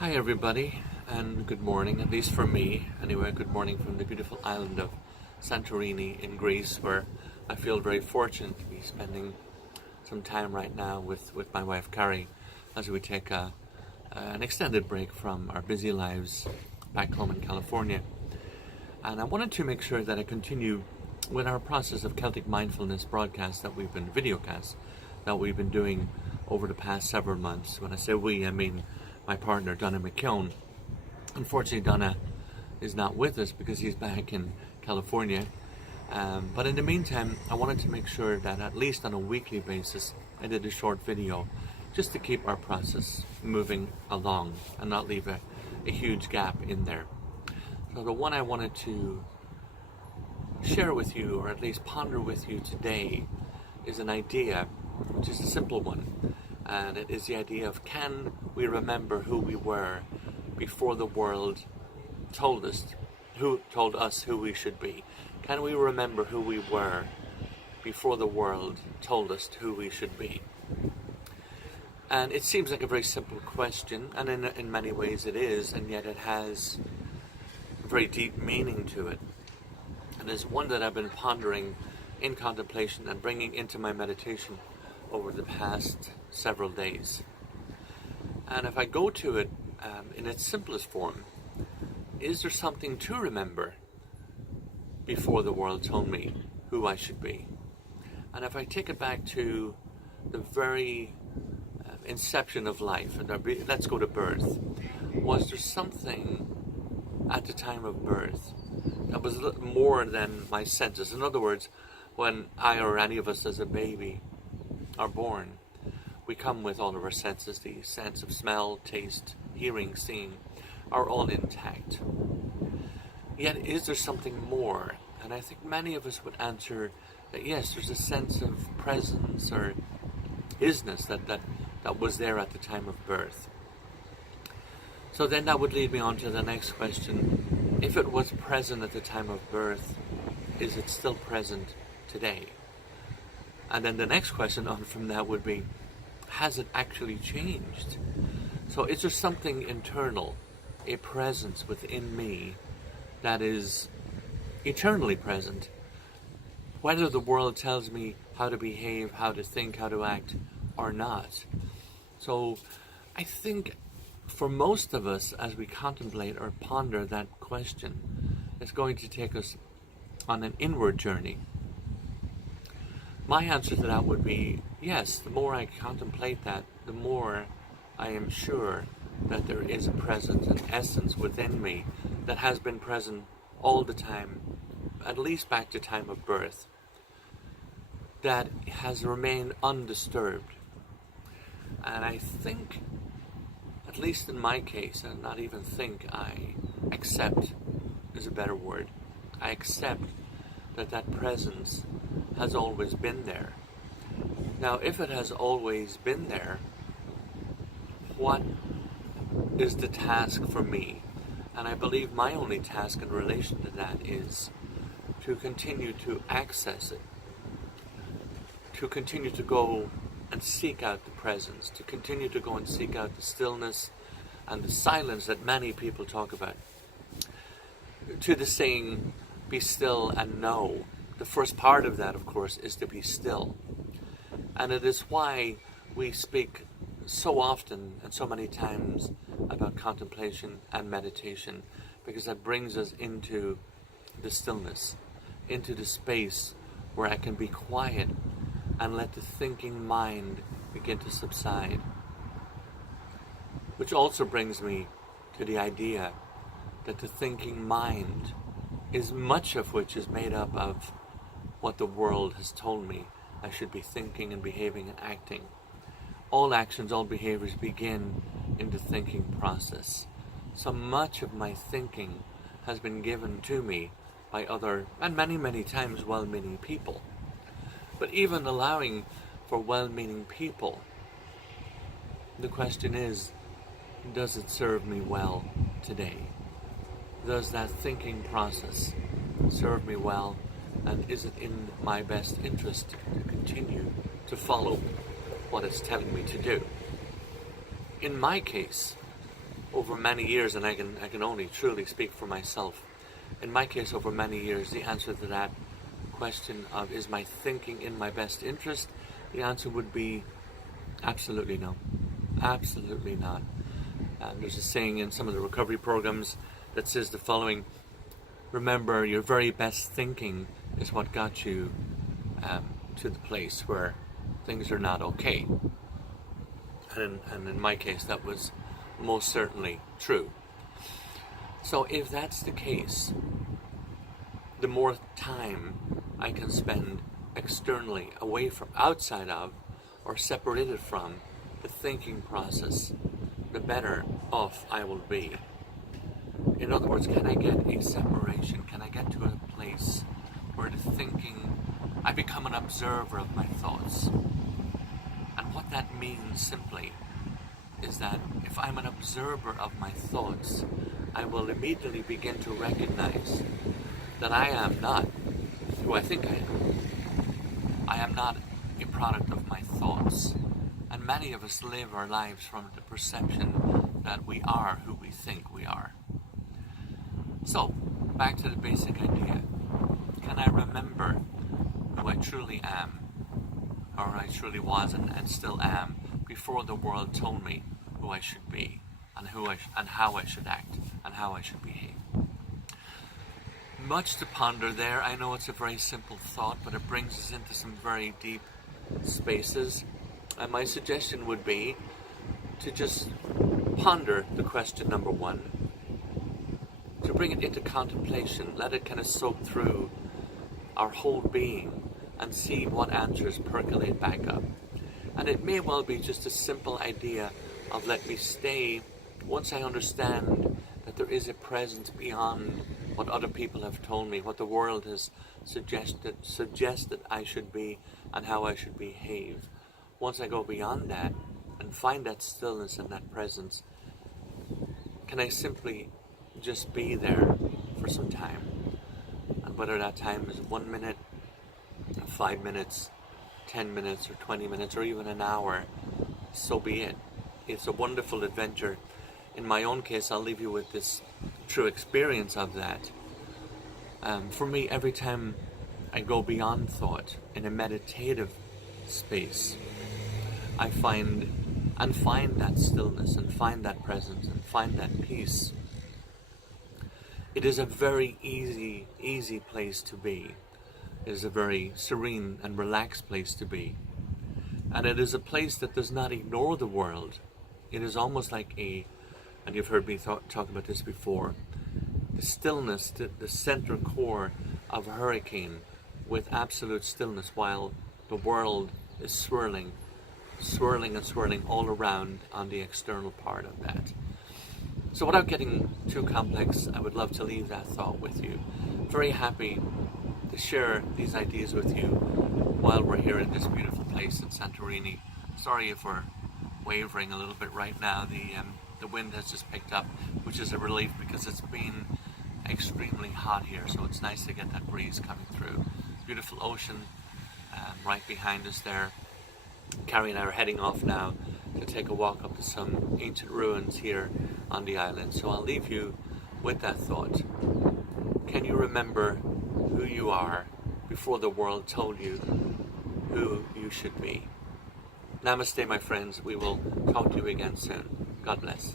Hi everybody, and good morning, at least for me. Anyway, good morning from the beautiful island of Santorini in Greece, where I feel very fortunate to be spending some time right now with my wife Carrie as we take an extended break from our busy lives back home in California. And I wanted to make sure that I continue with our process of Celtic mindfulness broadcasts videocasts that we've been doing over the past several months. When I say we, I mean my partner, Donna McKeown. Unfortunately, Donna is not with us because he's back in California. But in the meantime, I wanted to make sure that at least on a weekly basis, I did a short video just to keep our process moving along and not leave a huge gap in there. So the one I wanted to share with you, or at least ponder with you today, is an idea, which is a simple one. And it is the idea of, can we remember who we were before the world told us who we should be? Can we remember who we were before the world told us who we should be? And it seems like a very simple question, and in many ways it is, and yet it has a very deep meaning to it. And it's one that I've been pondering in contemplation and bringing into my meditation over the past several days. And if I go to it in its simplest form, is there something to remember before the world told me who I should be? And if I take it back to the very inception of life, and let's go to birth, was there something at the time of birth that was a little more than my senses? In other words, when I or any of us as a baby are born, we come with all of our senses. The sense of smell, taste, hearing, seeing are all intact. Yet is there something more? And I think many of us would answer that yes, there's a sense of presence or isness that was there at the time of birth. So then that would lead me on to the next question. If it was present at the time of birth, is it still present today? And then the next question on from that would be, has it actually changed? So is there something internal, a presence within me that is eternally present, whether the world tells me how to behave, how to think, how to act, or not? So I think for most of us, as we contemplate or ponder that question, it's going to take us on an inward journey. My answer to that would be yes. The more I contemplate that, the more I am sure that there is a presence, an essence within me that has been present all the time, at least back to time of birth, that has remained undisturbed. And I think, at least in my case, and not even think, I accept is a better word. I accept that presence has always been there. Now, if it has always been there, what is the task for me? And I believe my only task in relation to that is to continue to access it, to continue to go and seek out the presence, to continue to go and seek out the stillness and the silence that many people talk about. To the saying, be still and know. The first part of that, of course, is to be still. And it is why we speak so often and so many times about contemplation and meditation, because that brings us into the stillness, into the space where I can be quiet and let the thinking mind begin to subside. Which also brings me to the idea that the thinking mind is much of which is made up of what the world has told me I should be thinking and behaving and acting. All actions, all behaviors begin in the thinking process. So much of my thinking has been given to me by other, and many, many times, well-meaning people. But even allowing for well-meaning people, the question is, does it serve me well today? Does that thinking process serve me well? And is it in my best interest to continue to follow what it's telling me to do? In my case, over many years, and I can only truly speak for myself. In my case, over many years, the answer to that question of is my thinking in my best interest, the answer would be absolutely no. Absolutely not. There's a saying in some of the recovery programs that says the following: remember, your very best thinking is what got you to the place where things are not okay. And in my case, that was most certainly true. So if that's the case, the more time I can spend externally, away from, outside of, or separated from the thinking process, the better off I will be. In other words, can I get a separation? Can I get to a place where the thinking, I become an observer of my thoughts? And what that means simply is that if I'm an observer of my thoughts, I will immediately begin to recognize that I am not who I think I am. I am not a product of my thoughts. And many of us live our lives from the perception that we are who we think we are. So, back to the basic idea. Can I remember who I truly am, or I truly was and still am, before the world told me who I should be, and how I should act, and how I should behave? Much to ponder there. I know it's a very simple thought, but it brings us into some very deep spaces. And my suggestion would be to just ponder the question number one, to bring it into contemplation, let it kind of soak through our whole being and see what answers percolate back up. And it may well be just a simple idea of let me stay, once I understand that there is a presence beyond what other people have told me, what the world has suggested I should be and how I should behave. Once I go beyond that and find that stillness and that presence, can I simply just be there for some time? And whether that time is 1 minute, 5 minutes, 10 minutes, or 20 minutes, or even an hour, so be it. It's a wonderful adventure. In my own case, I'll leave you with this true experience of that. For me, every time I go beyond thought in a meditative space, I find that stillness and find that presence and find that peace. It is a very easy place to be. It is a very serene and relaxed place to be. And it is a place that does not ignore the world. It is almost like and you've heard me talk about this before, the stillness, the center core of a hurricane with absolute stillness while the world is swirling and swirling all around on the external part of that. So without getting too complex, I would love to leave that thought with you. Very happy to share these ideas with you while we're here in this beautiful place in Santorini. Sorry if we're wavering a little bit right now. The wind has just picked up, which is a relief because it's been extremely hot here, so it's nice to get that breeze coming through. Beautiful ocean right behind us there. Carrie and I are heading off now to take a walk up to some ancient ruins here on the island. So I'll leave you with that thought. Can you remember who you are before the world told you who you should be? Namaste, my friends. We will talk to you again soon. God bless.